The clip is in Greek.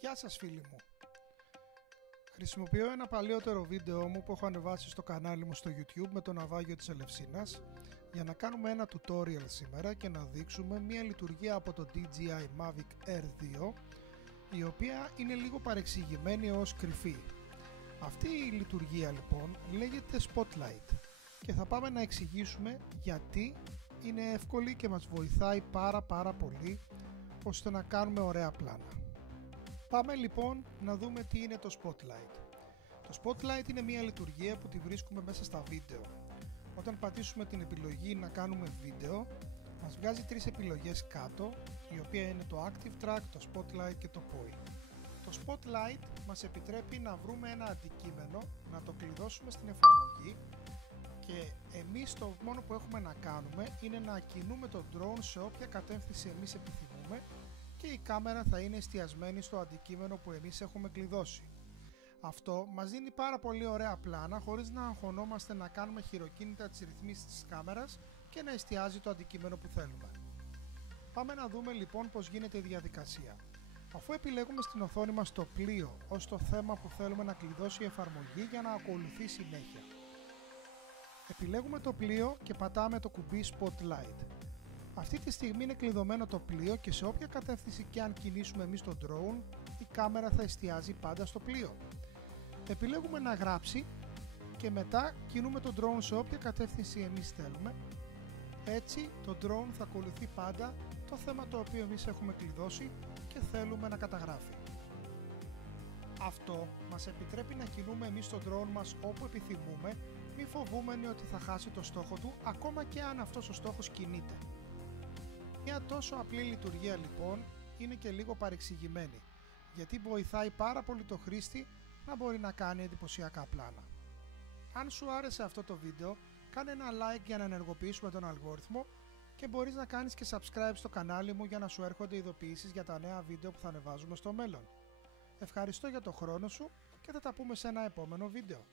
Γεια σας φίλοι μου. Χρησιμοποιώ ένα παλαιότερο βίντεο μου που έχω ανεβάσει στο κανάλι μου στο YouTube με το ναυάγιο της Ελευσίνας για να κάνουμε ένα tutorial σήμερα και να δείξουμε μια λειτουργία από το DJI Mavic Air 2, η οποία είναι λίγο παρεξηγημένη ως κρυφή. Αυτή η λειτουργία λοιπόν λέγεται Spotlight και θα πάμε να εξηγήσουμε γιατί είναι εύκολη και μας βοηθάει πάρα πολύ ώστε να κάνουμε ωραία πλάνα. Πάμε λοιπόν να δούμε τι είναι το Spotlight. Το Spotlight είναι μια λειτουργία που τη βρίσκουμε μέσα στα βίντεο. Όταν πατήσουμε την επιλογή να κάνουμε βίντεο, μας βγάζει τρεις επιλογές κάτω, η οποία είναι το Active Track, το Spotlight και το Point. Το Spotlight μας επιτρέπει να βρούμε ένα αντικείμενο, να το κλειδώσουμε στην εφαρμογή και εμείς το μόνο που έχουμε να κάνουμε είναι να κινούμε το drone σε όποια κατεύθυνση εμείς επιθυμούμε και η κάμερα θα είναι εστιασμένη στο αντικείμενο που εμείς έχουμε κλειδώσει. Αυτό μας δίνει πάρα πολύ ωραία πλάνα χωρίς να αγχωνόμαστε να κάνουμε χειροκίνητα τις ρυθμίσεις της κάμερας και να εστιάζει το αντικείμενο που θέλουμε. Πάμε να δούμε λοιπόν πώς γίνεται η διαδικασία. Αφού επιλέγουμε στην οθόνη μας το πλοίο ως το θέμα που θέλουμε να κλειδώσει η εφαρμογή για να ακολουθεί συνέχεια. Επιλέγουμε το πλοίο και πατάμε το κουμπί Spotlight. Αυτή τη στιγμή είναι κλειδωμένο το πλοίο και σε όποια κατεύθυνση και αν κινήσουμε εμείς το drone, η κάμερα θα εστιάζει πάντα στο πλοίο. Επιλέγουμε να γράψει και μετά κινούμε το drone σε όποια κατεύθυνση εμείς θέλουμε. Έτσι το drone θα ακολουθεί πάντα το θέμα το οποίο εμείς έχουμε κλειδώσει και θέλουμε να καταγράφει. Αυτό μας επιτρέπει να κινούμε εμείς το drone μας όπου επιθυμούμε, μη φοβούμενοι ότι θα χάσει το στόχο του ακόμα και αν αυτός ο στόχος κινείται. Μια τόσο απλή λειτουργία λοιπόν είναι και λίγο παρεξηγημένη, γιατί βοηθάει πάρα πολύ το χρήστη να μπορεί να κάνει εντυπωσιακά πλάνα. Αν σου άρεσε αυτό το βίντεο, κάνε ένα like για να ενεργοποιήσουμε τον αλγόριθμο και μπορείς να κάνεις και subscribe στο κανάλι μου για να σου έρχονται ειδοποιήσεις για τα νέα βίντεο που θα ανεβάζουμε στο μέλλον. Ευχαριστώ για το χρόνο σου και θα τα πούμε σε ένα επόμενο βίντεο.